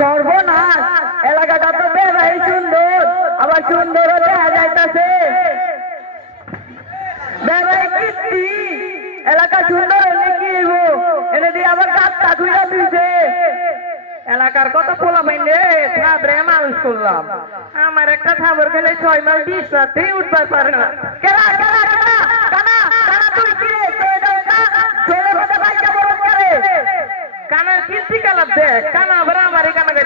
সর্বনাশ, এলাকাটা তো বেড়াই সুন্দর, আবার সুন্দর দেখা যাইতাছে। বেড়াই কীর্তি, এলাকা সুন্দর হলে কি এনে দিয়ে আবার গাছটা ধুইয়া দিছে। এলাকার কত পোলা মাইনে থাবরে মানুষ করলাম, আমার একটা থাবর খেলে 6 মাস 20 রাতেই উঠবার পারে না। কেলা কেলা কেলা কানা কানা তুই কি রে? ছেলে হতে বাইকা বড় করে কানার কীর্তি কালা দেখ, কানা আবার আমারই কানাকে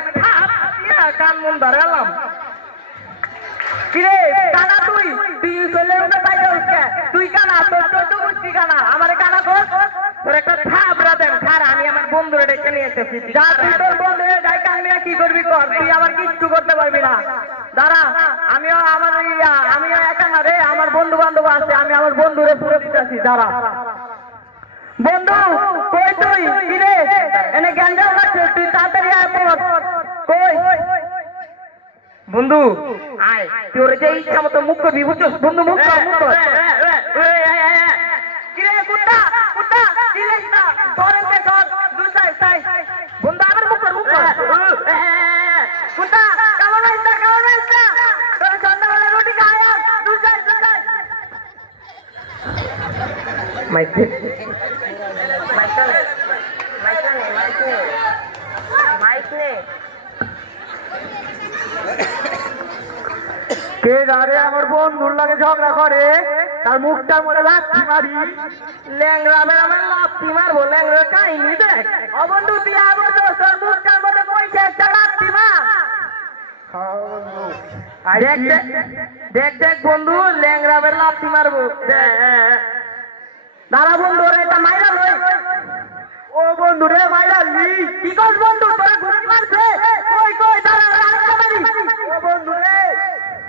কান মন ধরালাম। কিরে কানা তুই তুই ছেলে হতে বাইকা উঠকে তুই কানা, তোর তো বুঝছি কানা, আমারে কানা কর। তোর একটা থাবরা দেন খার, আমি আমার বন্ধুরে ডেকে নিয়ে এসেছি। যা তুই তোর বন্ধুরে ডাই কান্না কি করবি কর, তুই আমার কিচ্ছু করতে পারবি না। দাঁড়া, আমিও একা না রে, আমার বন্ধু বান্ধব আছে, আমি আমার বন্ধুরে পুরো দিতেছি। দাঁড়া বন্ধু, কই তুই? কিরে এনে গ্যাঞ্জাম লাগছে, তুই তাড়াতাড়ি আয় পড়। কই বন্ধু আয়, তোর যে ইচ্ছা মতো মুখ করবি বুঝছস বন্ধু, মুখ কর মুখ কর। কিরে কুত্তা কুত্তা চিল্লাইস না, ধরেন দে ধর দুসাই সাই বন্ধু, আবার মুখ কর মুখ কর। কুত্তা কেমন হইছ কেমন হইছ? তোর সন্ধ্যাবেলা রুটি খায়া দুসাই দুসাই মাইক কে গাড়ে আমার বন্ধুর লাগে ঝগড়া করে, তার মুখটার মধ্যে লাথি মারি। ল্যাংরা আমার লাথি মারবো, ল্যাংরা কাহিনী দেখ। ও বন্ধু তুই আবার তোর মুখটার মধ্যে কইছে একটা লাথি মার। দেখ দেখ দেখ বন্ধু, ল্যাংরা লাথি মারবো। দাঁড়া বন্ধু, ওরা এটা মাইরা লই। ও বন্ধু রে মাইরা লি, কি কর বন্ধু? তোরে ঘুষি মারছে। কই কই দাঁড়া, আরেকটা মারি। ও বন্ধু রে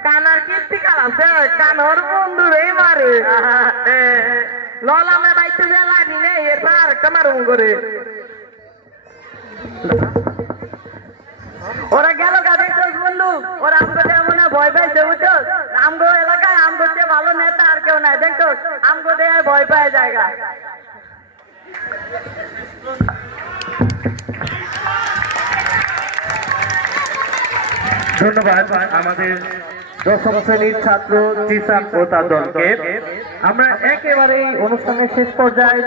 কানার কীর্তি কালাছে, কানর বন্ধু রে মারে। ললামে বাইতে যে লাগি নেই, এরপর আরেকটা মারুম করে। ওরা গেল গা দেখছস বন্ধু, ওরা আমগো মনে হয় ভয় পাইছে বুঝছস। আমগো এলাকায় আমগো চেয়ে ভালো নেতা আর কেউ নাই দেখছস, আমগো দিয়ে ভয় পায় জায়গা। ধন্যবাদ আমাদের 10ম শ্রেণীর ছাত্র জিসান ও তার দলকে। আমরা একেবারেই অনুষ্ঠানের শেষ পর্যায়ে